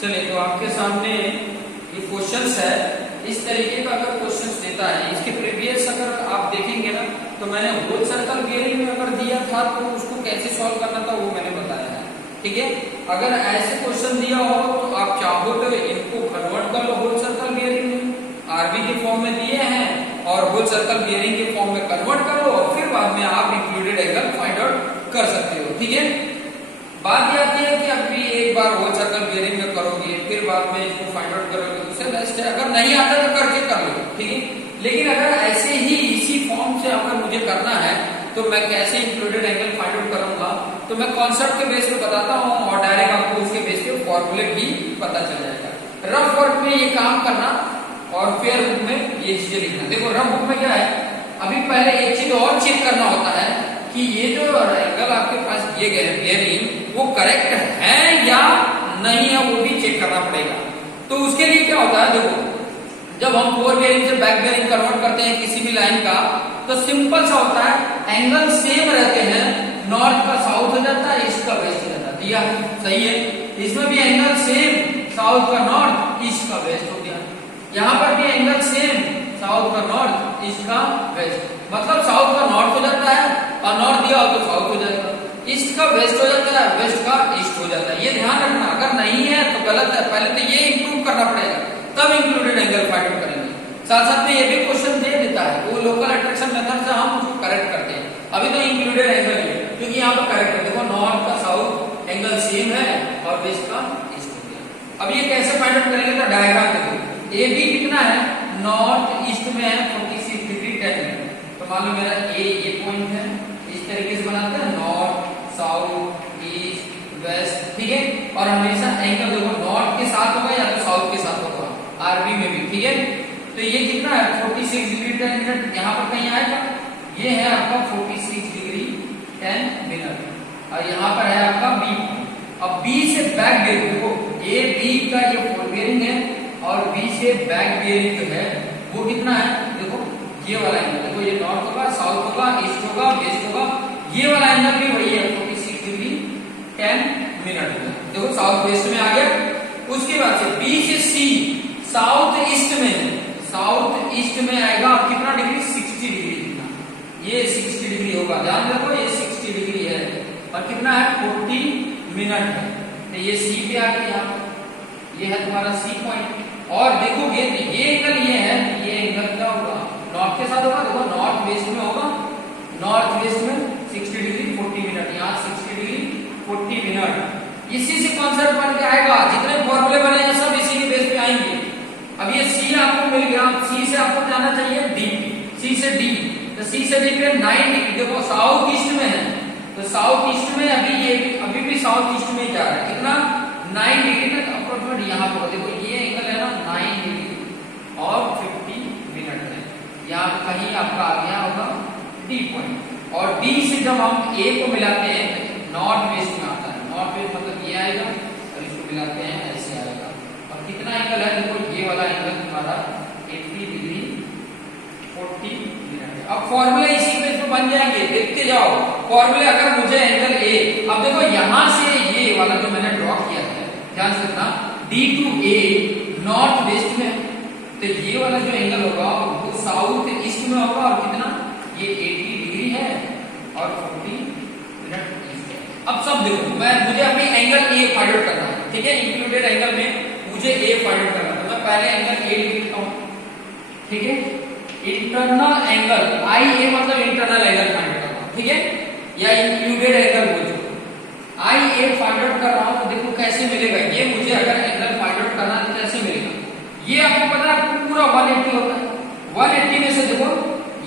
चलिए, तो आपके सामने ये क्वेश्चंस है। इस तरीके का अगर क्वेश्चंस देता है, इसके प्रीवियस अगर आप देखेंगे ना, तो मैंने होल सर्कल बियरिंग में अगर दिया था तो उसको कैसे सॉल्व करना था वो मैंने बताया है। ठीक है, अगर ऐसे क्वेश्चन दिया हो तो आप चाहो तो इनको कन्वर्ट कर लो होल सर्कल बियरिंग में, आरबी के फॉर्म में दिए हैं और होल सर्कल बियरिंग के फॉर्म में कन्वर्ट कर लो और फिर बाद में आप इंक्लूडेड एंगल फाइंड आउट कर सकते हो। ठीक है, बात यह आती है कि अभी एक बार होल सर्कल बियरिंग में करोगे फिर बाद में इसको फाइंड आउट करोगे तो उससे बेस्ट है, अगर नहीं आता तो करके कर लो। ठीक है, लेकिन अगर ऐसे ही इसी फॉर्म से अगर मुझे करना है तो मैं कैसे इंक्लूडेड एंगल फाइंड आउट करूंगा, तो मैं कॉन्सेप्ट के बेस पे बताता हूं और डायरेक्ट आपको उसके बेस पे फॉर्मूले भी पता चल जाएगा। रफ वर्क में ये काम करना और फेयर बुक में ये चीजें लिखना। देखो रफ बुक में क्या है, अभी पहले एक चीज और चेक करना होता है कि ये जो एंगल आपके पास दिए गए हैं बियरिंग वो करेक्ट है या नहीं है, वो भी चेक करना पड़ेगा। तो उसके लिए क्या होता है, देखो जब हम फोर बियरिंग से बैक बियरिंग कन्वर्ट करते हैं किसी भी लाइन का, तो सिंपल सा होता है, एंगल सेम रहते हैं, नॉर्थ का साउथ हो जाता है, ईस्ट का वेस्ट हो जाता है। दिया सही है, इसमें भी एंगल सेम, साउथ का नॉर्थ, ईस्ट का वेस्ट हो गया। यहाँ पर भी एंगल सेम, साउथ का नॉर्थ, ईस्ट का वेस्ट, मतलब साउथ का नॉर्थ हो जाता है और नॉर्थ दिया हो तो साउथ हो जाएगा, ईस्ट का वेस्ट हो जाता है, वेस्ट का ईस्ट हो जाता है। ये ध्यान रखना, अगर नहीं है तो गलत है, पहले तो ये इंप्रूव करना पड़ेगा तब इंक्लूडेड एंगल फाइंड आउट करेंगे। साथ साथ में ये भी क्वेश्चन दे देता है, वो लोकल अट्रैक्शन मेथड से हम उसको करेक्ट करते हैं। अभी तो इंक्लूडेड एंगल है क्योंकि यहाँ पर करेक्ट है, देखो नॉर्थ का साउथ एंगल सेम है और वेस्ट का ईस्ट हो गया। अब ये कैसे फाइंड आउट करेंगे, तो डायग्राम देखो, ए बी कितना है, नॉर्थ ईस्ट में है 46 डिग्री 10 मिनट। तो मान लो मेरा ये पॉइंट है, इस तरीके से बनाते हैं, नॉर्थ साउथ ईस्ट वेस्ट। ठीक है, और हमेशा एंगल देखो नॉर्थ के साथ होगा या तो साउथ के साथ होगा, आरबी में भी। ठीक है, तो ये कितना है 46 डिग्री 10 मिनट, यहाँ पर कहीं आएगा, ये है आपका 46 डिग्री 10 मिनट और यहाँ पर है आपका बी। अब बी से बैक बियरिंग, देखो ए बी का ये फोर बियरिंग है और बी से बैक बियरिंग जो है वो कितना है, देखो ये वाला एंगल, देखो ये नॉर्थ होगा, साउथ होगा, ईस्ट होगा, वेस्ट होगा, ये वाला एंगल भी वही है 46 डिग्री 10 मिनट। देखो साउथ वेस्ट में आ गया। उसके बाद से बी से सी साउथ ईस्ट में है, साउथ ईस्ट में आएगा आप कितना डिग्री, 60 डिग्री कितना, ये 60 डिग्री होगा, ध्यान रखो ये 60 डिग्री है और कितना है 40 मिनट है। तो ये सी पे आ गया, ये है तुम्हारा सी पॉइंट। और देखोगे तो ये एंगल ये है, ये एंगल क्या होगा, नॉर्थ के साथ होगा, देखो नॉर्थ वेस्ट में होगा, नॉर्थ वेस्ट में 60 डिग्री 40 मिनट, यहाँ 60 डिग्री 40 मिनट। इसी से कॉन्सेप्ट बन के आएगा, जितने फॉर्मूले बने हैं सब इसी के बेस पे आएंगे। अब ये सी आपको मिल गया, सी से आपको जाना चाहिए डी, सी से डी, तो सी से डी पे 9 डिग्री, देखो साउथ ईस्ट में है तो साउथ ईस्ट में अभी भी साउथ ईस्ट में जा रहा है, कितना 9 डिग्री तक अप्रोक्सीमेट यहाँ पर। देखो ये एंगल है ना 9 डिग्री और 50 मिनट है, यहाँ कहीं आपका आ गया होगा डी पॉइंट। और डी से जब हम ए को मिलाते हैं नॉर्थ वेस्ट में आता है, नॉर्थ वेस्ट मतलब ये आएगा और इसको मिलाते हैं ऐसे आएगा। और कितना एंगल है, देखो ये वाला एंगल तुम्हारा 80 डिग्री 40 मिनट है। अब फॉर्मूला इसी पे बन जाएंगे, देखते जाओ फॉर्मूले। अगर मुझे एंगल ए, अब देखो यहां से ये वाला जो मैंने ड्रॉ किया है, ध्यान से देखना, D to A north west में, तो ये वाला जो एंगल होगा वो साउथ ईस्ट में होगा और कितना, ये 80 डिग्री है और 40 मिनट ईस्ट है। अब सब देखो, मुझे अपनी एंगल ए फाइंड आउट करना है। ठीक है, इंक्लूडेड एंगल में मुझे ए फाइंड आउट करना है, तो मैं पहले एंगल ए लिखता हूं। ठीक है, इंटरनल एंगल, आई ए मतलब इंटरनल एंगल फाइंड आउट करना, ठीक है, या इंक्लूडेड एंगल बोलो। आई ए फाइंड आउट कर रहा हूं तो देखो कैसे मिलेगा, ये मुझे अगर एंगल फाइंड आउट करना है तो कैसे मिलेगा, ये आपको पता है पूरा 180 होता है। 180 में से देखो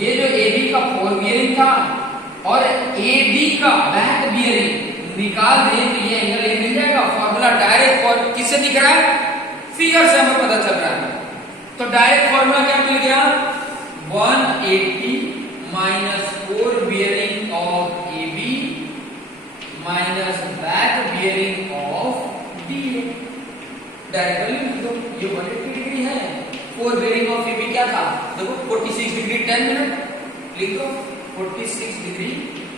ये जो ए बी का फोर बियरिंग था और ए बी का बैक बियरिंग निकाल दें तो ये एंगल ए मिल जाएगा। फॉर्मूला डायरेक्ट और किससे दिख रहा है, फिगर से हमें पता चल रहा है। तो डायरेक्ट फॉर्मूला क्या मिल गया, 180 minus fore bearing of A B minus back bearing of B. Directly लिख दो, ये 180 डिग्री है, fore bearing of A B क्या था, देखो 46 डिग्री 10 मिनट, लिख दो 46 डिग्री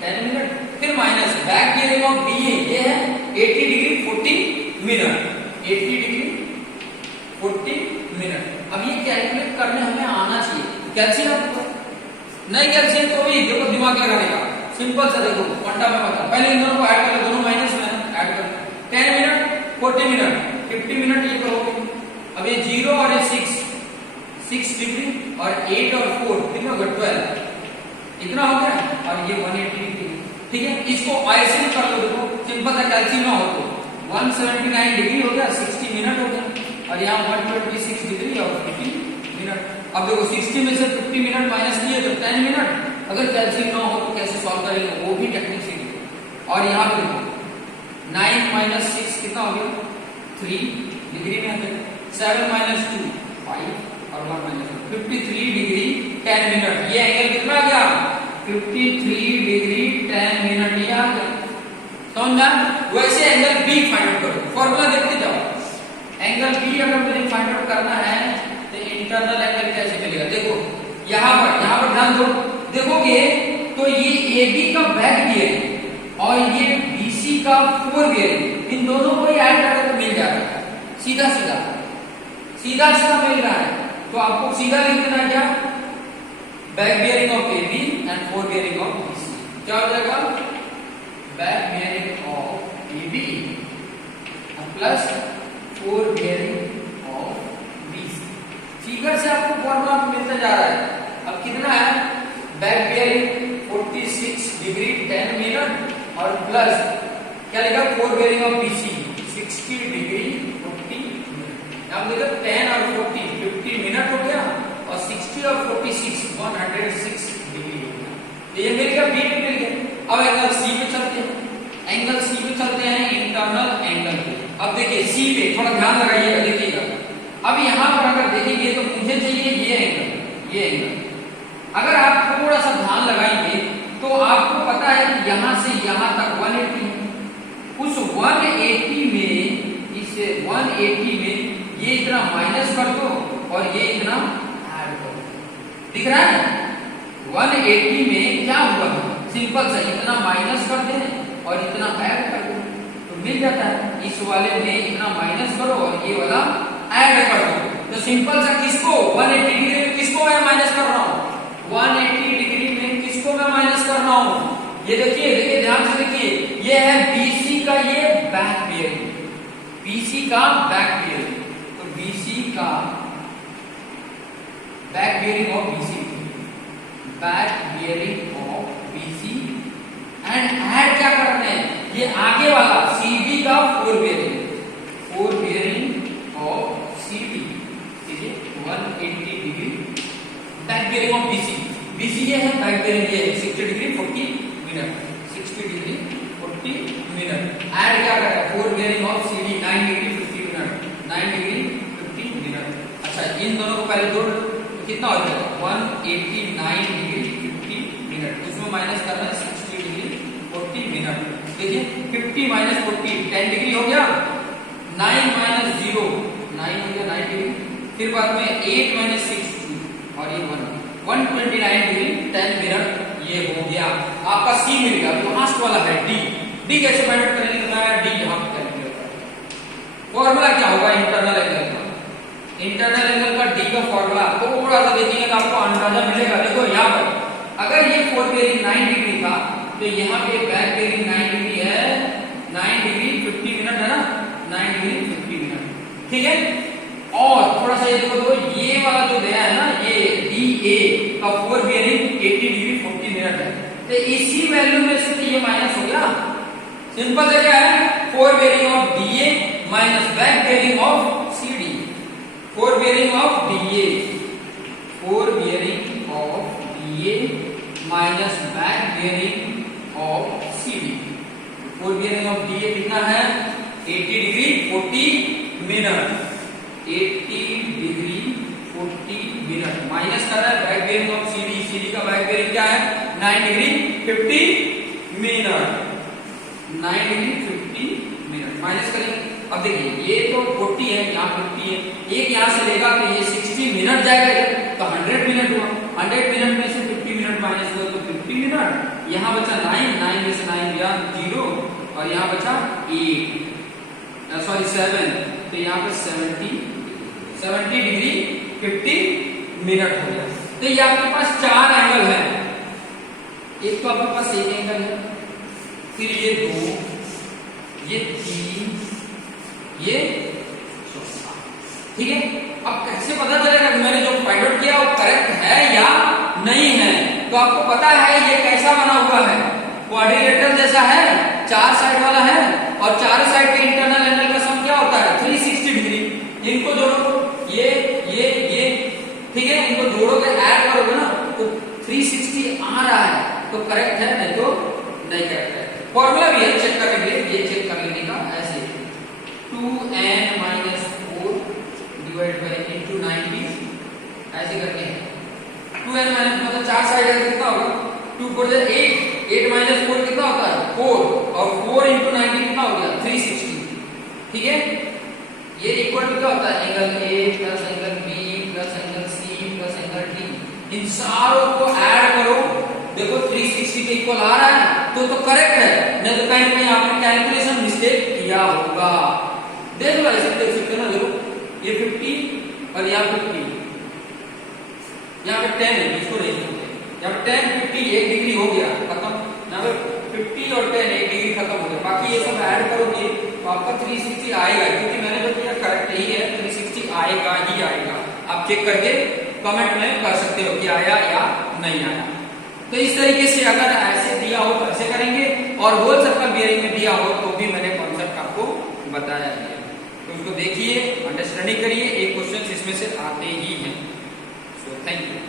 10 मिनट, फिर minus back bearing of B ये है 80 डिग्री 40 मिनट। 80 degree 40 minute. अब ये कैलकुलेट करने हमें आना चाहिए। कैल्शियम आपको नहीं, कैल्शियम तो भी देखो दिमाग लगाने का सिंपल सा, देखो क्वांटा में बता, पहले इन दोनों को ऐड कर लो, दोनों माइनस में ऐड कर, 10 मिनट 40 मिनट 50 मिनट ये करोगे। अब ये 0 और ये 6 डिग्री और 8 और 4 कितना होगा 12, इतना हो गया। और ये 180 डिग्री, ठीक है। इसको ऐसे ही कर लो, देखो सिंपल सा, कैल्शियम ना हो तो 179 डिग्री हो गया, 60 मिनट हो गया। और यहाँ 126 डिग्री और 50 मिनट। अब देखो 60 में से 50 मिनट माइनस किए तो 10 मिनट। अगर कैल्शियम ना हो तो कैसे सॉल्व करेंगे वो भी टेक्निक सीखेंगे। और यहाँ पे देखो 9 माइनस 6 कितना हो गया 3 डिग्री में आता है। 7 माइनस 2 5 और 1 माइनस 53 डिग्री 10 मिनट। ये एंगल कितना आ गया 53 डिग्री 10 मिनट, ये आ गया। समझा? वैसे एंगल बी फाइंड आउट करो, फॉर्मूला देखते जाओ। एंगल बी अगर मुझे फाइंड आउट करना है तो इंटरनल एंगल कैसे मिलेगा, देखो यहाँ पर ध्यान दो, देखोगे तो ये AB का बैक बियरिंग और ये BC का फोर बियरिंग, इन दोनों को ही ऐड करके तो मिल जाता है, सीधा सीधा मिल रहा है। तो आपको सीधा लिख देना क्या, back bearing of AB and four bearing of BC। क्या हो जाएगा, back bearing of AB plus four bearing of BC। Figure से आपको फॉर्मूला मिलता जा रहा है। अब कितना है, बैक बियरिंग 46 डिग्री 10 मिनट और प्लस क्या लिखा four bearing of BC 60 degree 40 minute. अब देखो 10 और 40 50 मिनट हो गया और 60 और 46 106 डिग्री हो गया। तो ये मिल गया, बी पे मिल गया। अब एंगल सी पे चलते हैं, इंटरनल एंगल पे। अब देखिए सी पे थोड़ा ध्यान लगाइएगा, देखिएगा। अब यहाँ पर अगर देखेंगे तो मुझे चाहिए ये एंगल। अगर आप थोड़ा सा ध्यान लगाएंगे तो आपको पता है कि यहाँ से यहाँ तक 180 है। उस 180 में, इस 180 में ये इतना माइनस कर दो और ये इतना ऐड कर दो, दिख रहा है। 180 में क्या हुआ, सिंपल सा इतना माइनस कर दें और इतना ऐड कर दो तो मिल जाता है। इस वाले में इतना माइनस करो और ये वाला ऐड कर दो। तो सिंपल सा किसको 180 डिग्री में किसको मैं माइनस कर रहा हूँ, 180 डिग्री में किसको मैं माइनस कर रहा हूँ। ये देखिए ध्यान से देखिए, ये है BC का ये बैक बियरिंग, BC का बैक बियरिंग। तो BC का back bearing of BC, back bearing of BC and add क्या करना है, ये आगे वाला CD का फोर बियरिंग ऑफ CD, ठीक है 180 degree back bearing of BC ये है, बैक बियरिंग ये है 60 degree 40 minute, 60 degree 40 minute. Add क्या कर रहा है, fore bearing of CD 9 degree 50 minute, 9 degree 50 minute. अच्छा इन दोनों को पहले जोड़ तो कितना हो जाएगा 189 डिग्री 50 मिनट, उसमें माइनस करना है 60 डिग्री 40 मिनट। देखिए 50 माइनस 40 10 डिग्री हो गया, 9 माइनस 0 9 हो गया 9 डिग्री, फिर बाद में 8 माइनस 6 और ये 129 डिग्री 10 मिनट ये हो गया। आपका सी मिल गया। तो लास्ट वाला है डी कैसे फाइंड आउट करेंगे, बताया डी यहाँ पे कैलकुलेट करेंगे। फॉर्मूला क्या होगा इंटरनल एंगल का, इंटरनल एंगल का डी का फॉर्मूला थोड़ा सा देखेंगे तो आपको अंदाजा मिलेगा। देखो यहाँ पर अगर ये फोर बियरिंग 9 डिग्री था तो यहाँ पे बैक बियरिंग 9 डिग्री है, 9 डिग्री 50 मिनट है ना, 9 डिग्री 50 मिनट, ठीक है। और थोड़ा सा ये देखो तो ये वाला जो गया है ना, ये DA का फोर बियरिंग 80 डिग्री 40 मिनट है। तो इसी वैल्यू में से तो ये माइनस हो गया। सिंपल है, क्या है fore bearing of DA minus back bearing of CD, four bearing of DA, four bearing of DA minus back bearing of CD। Four bearing of DA कितना है 80 degree 40 minute, 80 degree 40 minute minus कर रहा है back bearing of CD का back bearing क्या है 9 degree 50 minute, 9 degree 50 minute minus करेंगे। अब देखिए ये तो 40 है, यहाँ 50 है, एक यहाँ से लेगा तो ये 60 मिनट जाएगा तो 100 मिनट हुआ, 100 मिनट में से 50 मिनट माइनस हुआ तो 50 मिनट। यहाँ बचा 9 में से 9 गया 0 और यहाँ बचा 8 सॉरी 7 तो यहाँ पे 70 डिग्री 50 मिनट हो गया। तो ये आपके पास 4 एंगल है, एक तो आपके पास एक एंगल है, फिर ये 2, ये 3, ये 4, ठीक है। अब कैसे पता चलेगा कि मैंने जो फाइंड आउट किया वो करेक्ट है या नहीं है? तो आपको पता है ये कैसा बना हुआ है, क्वाड्रिलेटरल जैसा है, 4 साइड वाला है, और 4 साइड के इंटरनल एंगल का सम क्या होता है 360 डिग्री। इनको जोड़ो, ये ठीक है, इनको जोड़ोगे ऐड करोगे ना तो 360 आ रहा है, तो करेक्ट है, नहीं तो नहीं करेक्ट है। फॉर्मूला भी है चेक करने के लिए, ये चेक कर लेने का ऐसे 2n - 4 डिवाइड बाय into 90 ऐसे करके है। 2n - मतलब 4 साइड है कितना होगा 2 4 8 8 - 4 कितना होता है 4, और 4 into 90 कितना हो गया 360, ठीक है। ये इक्वल टू क्या होता है angle A plus angle B plus angle C plus angle D। इन सारों को ऐड करो, देखो 360 के इक्वल आ रहा है तो करेक्ट है, नहीं तो कहीं कहीं आपने कैलकुलेशन मिस्टेक किया होगा। देख लो ऐसे देख सकते हो ना, देखो ये 50 और यहाँ 50, यहाँ पे 10 है, इसको नहीं सकते, यहाँ पे 10 50 1 डिग्री हो गया खत्म, यहाँ पे 50 और 10 1 डिग्री खत्म हो गया। बाकी ये सब ऐड करोगे तो आपका 360 आएगा, क्योंकि मैंने जो किया करेक्ट ही है, 360 आएगा ही आएगा। आप चेक करके कमेंट में कर सकते हो कि आया या नहीं आया। तो इस तरीके से अगर ऐसे दिया हो तो ऐसे करेंगे, और होल सर्कल बियरिंग में दिया हो तो भी मैंने कॉन्सेप्ट आपको बताया है, तो उसको देखिए, अंडरस्टैंडिंग करिए, एक क्वेश्चन इसमें से आते ही हैं। So thank you.